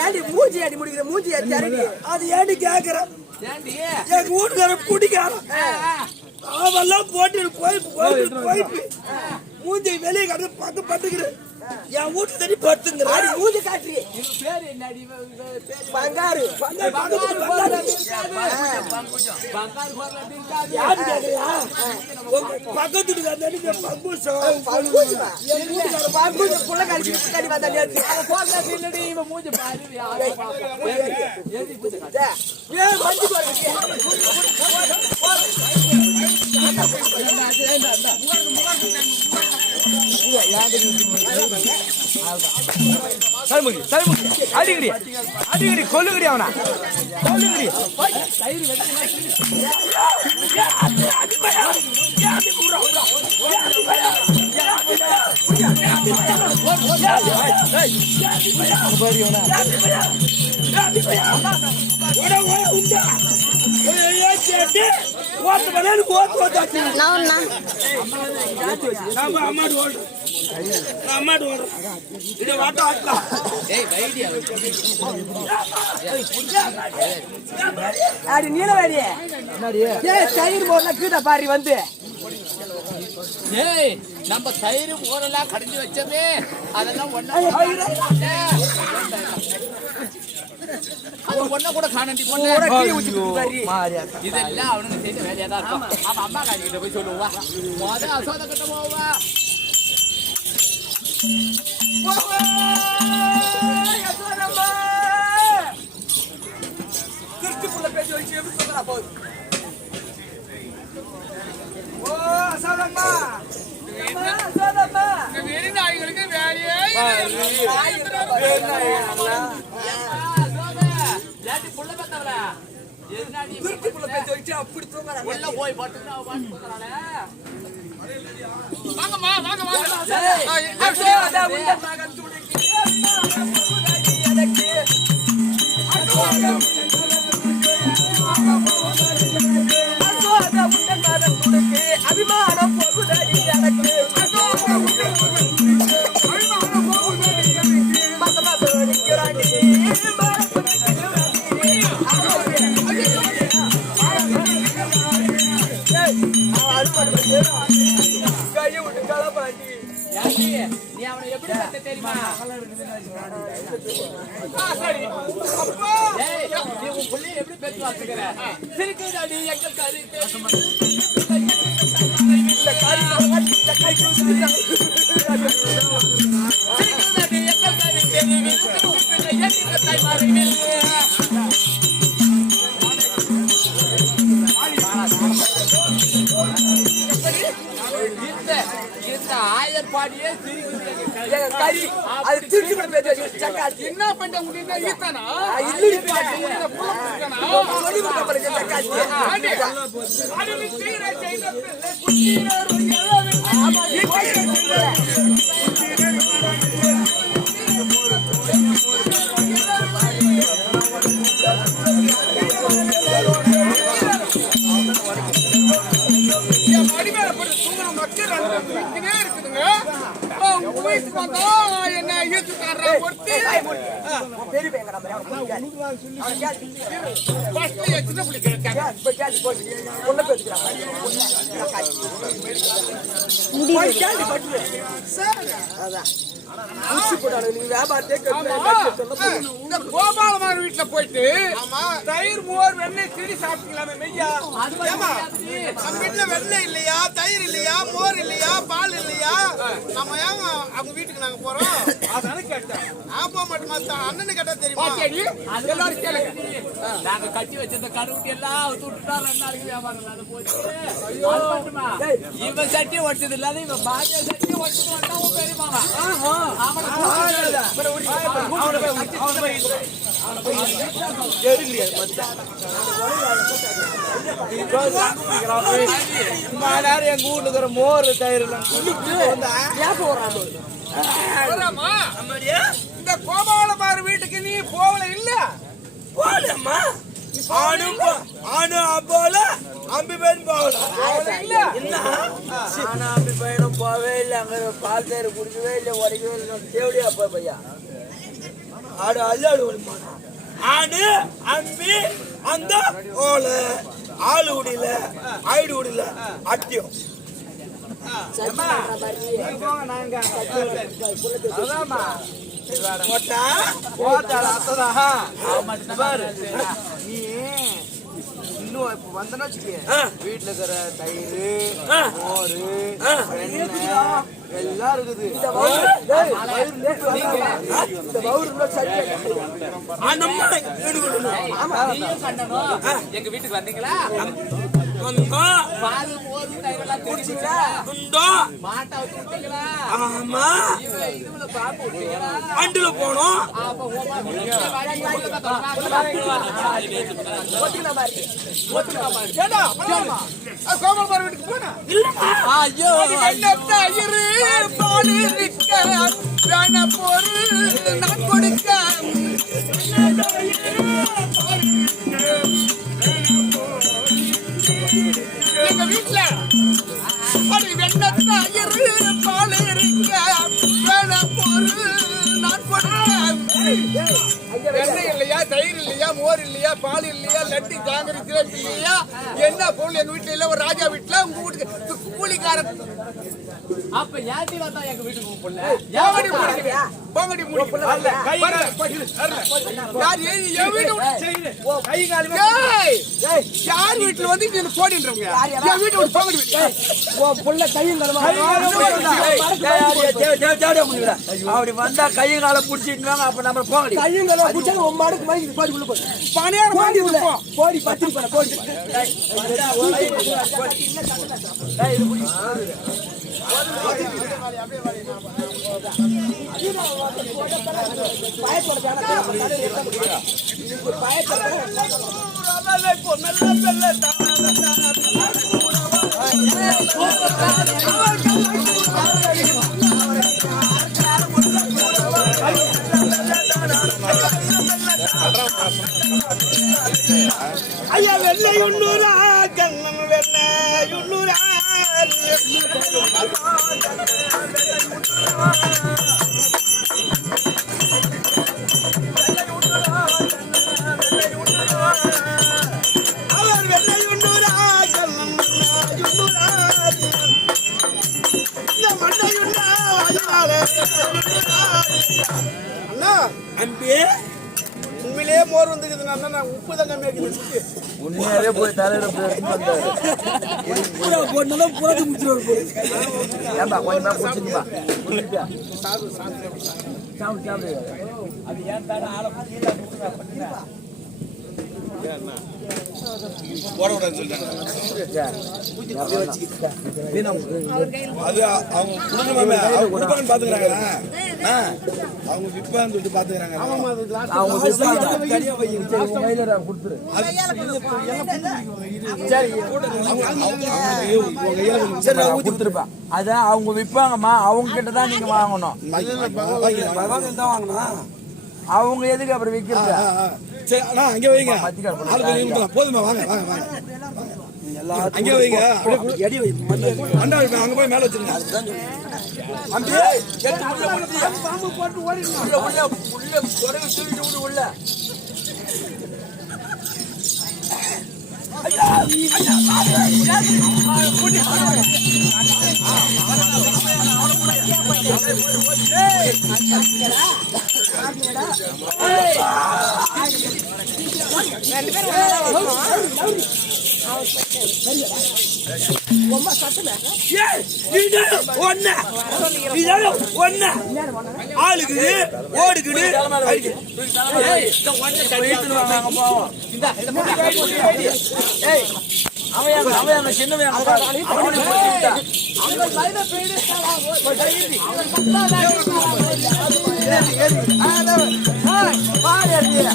ஏண்டி? மூஞ்சி அடி முடிக்கிற மூஞ்சி அடி அது ஏன்னு கேக்குற? எங்க வீட்டுக்கார குடிக்காரன் அவெல்லாம் போட்டு போயிப்பு போயிப்பு போயிப்பு மூஞ்சி வெளியே கடந்து பத்து பட்டுக்கிறேன் என் வீட்டு தண்ணி பத்துங்கிறா அடி மூஞ்சி காட்டுறி பேர் என்னடி பங்காரு பங்காரு, பக்கத்துல பங்காரு. பங்காரு குரல் இருக்காது யாரு கேக்குறியா? பக்கத்து வீட்டுக்காரர் பங்குச்சு புள்ள கடிச்சு கடி வந்தா நேத்து அவன் போடுறது இல்லடி இவன் மூஞ்சி பாரு காட்டு. வந்து பாருங்க தலைமுடி தலைமுடி அடிக்கடி அடிக்கடி கொல்லுங்கடி அவனா. கொல்லுங்கடி. ஓட, ஓட, உண்டா? ஏய், ஏய், சேட்டு, ஓட்டு வேணாலும் ஓட்டு ஓட்டாச்சு. ஆமா, அம்மாடு ஓடு. நான் அம்மாடு ஓடுறேன். இதை ஏய் தயிர் போடல கீழே பாரி வந்து. ஏய் நம்ம தயிர் மோரெல்லாம் கடைஞ்சி வச்சோமே. அதெல்லாம் ஒண்ணா அது ஒண்ண கூட காணண்டி பொண்ணு இதெல்லாம் அவனுங்க செய்த வேலையா தான் இருக்கும். அவன் அம்மா காரி கிட்ட போய் சொல்லுவா. மொத அசோத கிட்ட போவா. திருச்சிக்குள்ள பேசி வச்சு எப்படி சொல்றா போகுது ஓ அசாதம்மா அம்மா, அசாதம்மா வெறிநாய்களுக்கு வேலையே புள்ள பத்தவள எதுனாடி பேசி வச்சு அப்படி தூங்குறா உள்ள போய் பாட்டு போறாளே அசோத உண்ட மகன் துடிக்கு எனக்கு அசோத உண்ட மகன் துடிக்கு அபிமானம் போகுதடி எனக்கு கையை விட்டு கலப்பாட்டி நீ அவனை எப்படி பத்த தெரியுமா? ஏய், நீ உன் புள்ளைய எப்படி பேச்சு வாசிக்கிற சிரிக்குதாடி எங்கள் கறி சிரிக்குதாடி எங்கள் கறி எங்கள் தாய் மாறி எங்க கறி. அது திருச்சி கூட பேசி வச்சு சக்காத்தி என்ன பண்ண முடியும்னா ஈத்தானா? இல்லடி சொல்லி கொடுத்த பிறகு சக்காத்தி பெரிய கட்டு இந்த கோபாலமார் வீட்டுல போயிட்டு தயிர் மோர் வெண்ணெய் திரி சாப்பிட்டீங்களாமே மெய்யா? நம்ம வீட்டுல வெண்ணெய் இல்லையா? தயிர் இல்லையா மோர் இல்லையா பால் இல்லையா? நம்ம ஏன் அவங்க வீட்டுக்கு நாங்க போறோம்? அதானே கேட்டேன். நான் போக மாட்டேன் மத்த அண்ணனு கேட்டா தெரியுமா? எல்லாரும் கேளுங்க. நாங்க கட்டி வச்சிருந்த கருவுட்டி எல்லாம் விட்டுட்டா ரெண்டு நாளைக்கு வியாபாரம் இல்லாத போச்சு. அது? இவன் சட்டி ஒட்டது இல்லாத இவன் பாஜக சட்டி ஒட்டது வந்தா உன் பெரியமாவா அவனை எங்க வீட்டுல இருக்கிற மோர் தயிர் எல்லாம் போறாமா? இந்த கோபாலமார் வீட்டுக்கு நீ போகல இல்ல போலம்மா ஆணும் போ- ஆனா போல அம்பி பேரும் போகல என்ன ஆனா அம்பி பையனும் போவே இல்லை அங்க பால் தயிர் குடிக்கவே இல்லை உடைக்கவே இல்லை தேவடியா போய் பையா ஆடு அல்லாடு வருமானா ஆடு அம்பி அந்த ஓல ஆளு உடியில ஆயிடு உடியில அட்டியம் போட்டா? நீ இன்னும் இப்ப வந்தனா வச்சுக்க ஆ. வீட்டுல இருக்கிற தயிர். மோர் எல்லாம் இருக்குது. எங்க வீட்டுக்கு வந்தீங்களா? வந்தா, பால் மோர் தயிர் எல்லாம் குடிச்சீங்களா மாட்டை ஆமா. இதுல பாம்பு விட்டீங்களா? போனோம். அப்ப வீட்டுக்கு போனா. ஐயோ ஐயரு பால் பொருள் நான் கொடுக்க. எங்க வீட்டுல அது வெண்ணத்த ஐயரு பால் இருக்க வேண பொரு நான் கொடுக்க வெண்ணெய் இல்லையா தயிர் இல்லையா மோர் இல்லையா பால் இல்லையா லட்டு ஜாங்கிரி ஜிலேபி இல்லையா என்ன பொருள் எங்க வீட்டுல இல்ல ஒரு ராஜா வீட்டுல உங்க வீட்டுக்கு கூலிக்காரன். அப்ப ஏன்டி வந்தா எங்க வீட்டுக்கு கூப்பிடல போங்கடி மூடிக்கிட்டு. போங்கடி மூடிக்கிட்டு. வரல. வரல. யார் ஏன் என் வீட்டு விட்டு- ஏய்! யார் வீட்டுல வந்து நீ போடின்றவங்க என் வீட்டு விட்டு போங்கடி வெளியே. அப்படி வந்தா கையும் காலை புடிச்சிட்டு அப்ப நம்ம போங்கடி பணியாரம் வாங்கி விட்டு போ. ஐயா மோர் வந்துக்குதுங்க அண்ணா நான் உப்பு தான் கம்மியா இருக்குது. உண்மையாவே போய் தலையில போய் எடுத்துட்டு வந்தாரு. போனாலும் புறத்து முச்சிரு போய் ஏன்பா கொஞ்சமா குடிச்சுப்பா குடிப்பா சாப்பிடு சாப்பிடு. அது ஏன் தானே ஆளை அது அவங்க குடும்பமே அவங்க குடும்பம் பாத்துக்கிறாங்களா. அவங்க விப்பான்னு சொல்லிட்டு பாத்துக்கிறாங்க அவங்க விற்பாங்கம்மா. அவங்க கிட்ட தான் நீங்க வாங்கணும். வாங்கினா அவங்க எதுக்கு அப்புறம் விற்கிறது சரி அண்ணா அங்கே வைங்க. போதுமா வாங்க வாங்க வாங்க அங்கே வைங்க வை அண்டா அங்க போய் மேல வச்சிருங்க உள்ள பாம்பு போட்டு ஓடி உள்ள ஆளுக்குது, ஓடுக்குது, அவன் அவன் சின்னவன் அவனுக்கு போட்டு விட்டா.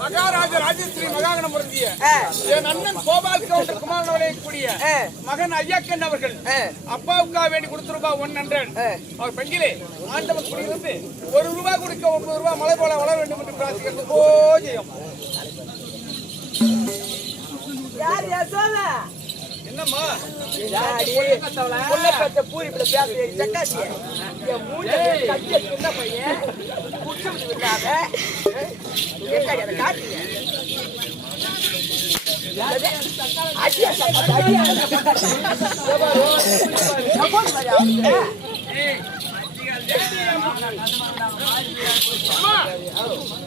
மகாராஜ ராஜேஸ்வரி மகாகணம் பொருந்திய என் அண்ணன் கோபால் கவுண்டர் குமாரனவரை கூடிய மகன் ஐயாக்கன் அவர்கள். அப்பாவுக்காக வேண்டி கொடுத்த ரூபாய் ஒன் ஹண்ட்ரட் அவர் பெங்கிலே ஆண்டவன் குடியிருந்து ஒரு ரூபாய் கொடுக்க ஒன்பது ரூபாய் மலை போல வளர வேண்டும் என்று பிரார்த்திக்கிறது. போஜயம் யார் யசோத என்னம்மா? பூரி என் மூஞ்ச கட்டிய சின்ன பையன். குடிச்சு விட்டாங்க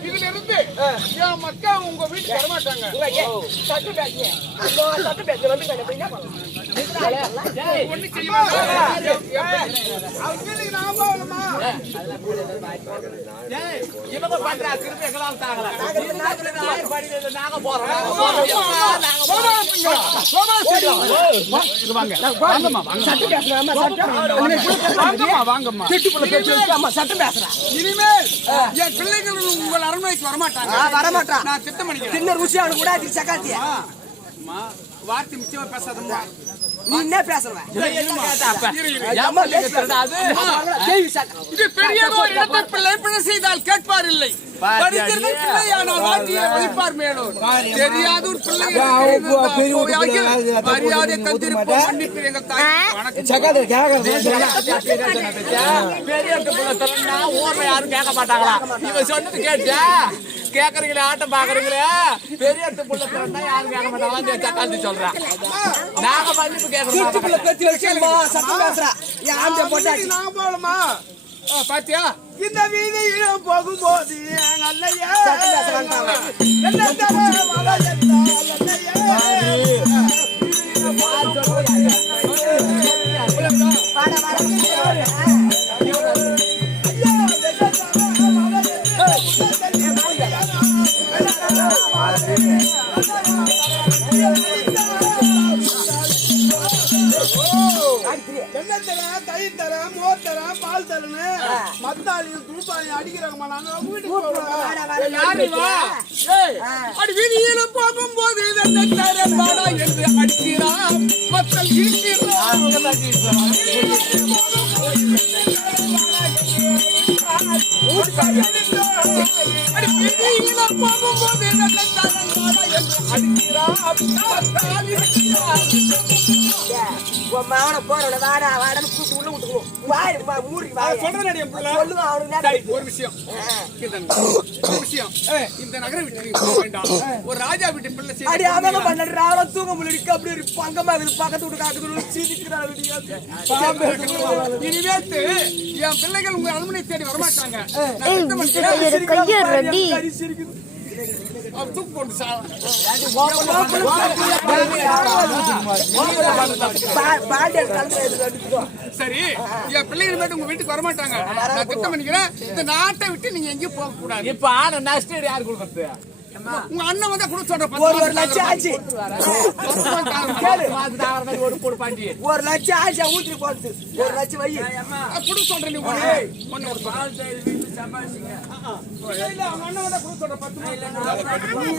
இதுல இருந்து என் உங்க வீட்டுக்கு வரமாட்டாங்க சட்டு சட்டு வந்து என்ன பண்ணலாம்? இவங்க பண்றா திருப்பி எங்களால தாங்கல நாங்க போறோம் நாங்க போறோம் இனிமேல் என் பிள்ளைகள் உங்கள் அரண்மனைக்கு வரமாட்டாங்க. வரமாட்டான் நான் திட்டம் பண்ணிக்கிறேன் சின்ன ருசி அவனுக்கு கூட சக்காத்திய வார்த்தை முக்கியமா பேசாதம்மா. நீ என்ன பேசுற. இது பெரியதோர் இடத்தை பிள்ளை பிழை செய்தால் கேட்பார் இல்லை மரியாதை தந்திருப்போம் தாய் பெரிய யாரும் கேட்க மாட்டாங்களா? இவன் சொன்னது கேட்டியா கேக்குறீங்களே ஆட்டம் பாக்குறீங்களே? பெரிய புள்ளத்துல யாரும் கேட்க மாட்டாங்களா இந்த சக்காந்தி சொல்றேன் நாங்க மன்னிப்பு கேட்கறோம் பெத்தி வச்சுமா சத்தம் பேசுறா. என் ஆம்பளை போட்டாச்சு. நான் போகணுமா? பாத்தியா? இந்த வீதியில போகும்போது அல்லையா. சத்தம் பேசுறாங்க போகும்போது இதென்ன தரப்பாடா என்று அடிக்கிறான் மக்கள் இருக்கிறான் உன் மகனை போறவன வாடா வாடான்னு கூட்டு உள்ள விட்டுக்கணும் வாய் வாய் சொல்றேன் என் பிள்ளை சொல்லுவான் சரி, ஒரு விஷயம் ஒரு விஷயம் இந்த நகர விட்டு நீங்க போக வேண்டாம் ஒரு ராஜா வீட்டு பிள்ளை செய்த அடி அவங்க கொடுமைகளா? பண்ண ராவல தூங்க அப்படி ஒரு பங்கமா இருக்கு பக்கத்து வீட்டு காக்கத்து சீதிக்கிறாரு இனிமேட்டு என் பிள்ளைகள் உங்க அரண்மனை தேடி வரமாட்டாங்க. கையை ரெடி சரி என் பிள்ளைகள் மட்டும் உங்க வீட்டுக்கு வரமாட்டாங்க. நான் திட்டம் பண்ணிக்கிறேன். இந்த நாட்டை விட்டு நீங்க எங்கேயும் போக கூடாது. இப்ப ஆன நஷ்டம் யாரு கொடுக்கறது? உங்க அண்ணன் வந்தா கூட சொல்ற ஒரு ஒரு லட்சம் ஆச்சு. ஒரு போடு பாண்டி. ஒரு லட்சம் ஆச்சு ஊத்தி போடுது ஒரு லட்சம் வை. குடு சொல்றேன் நீ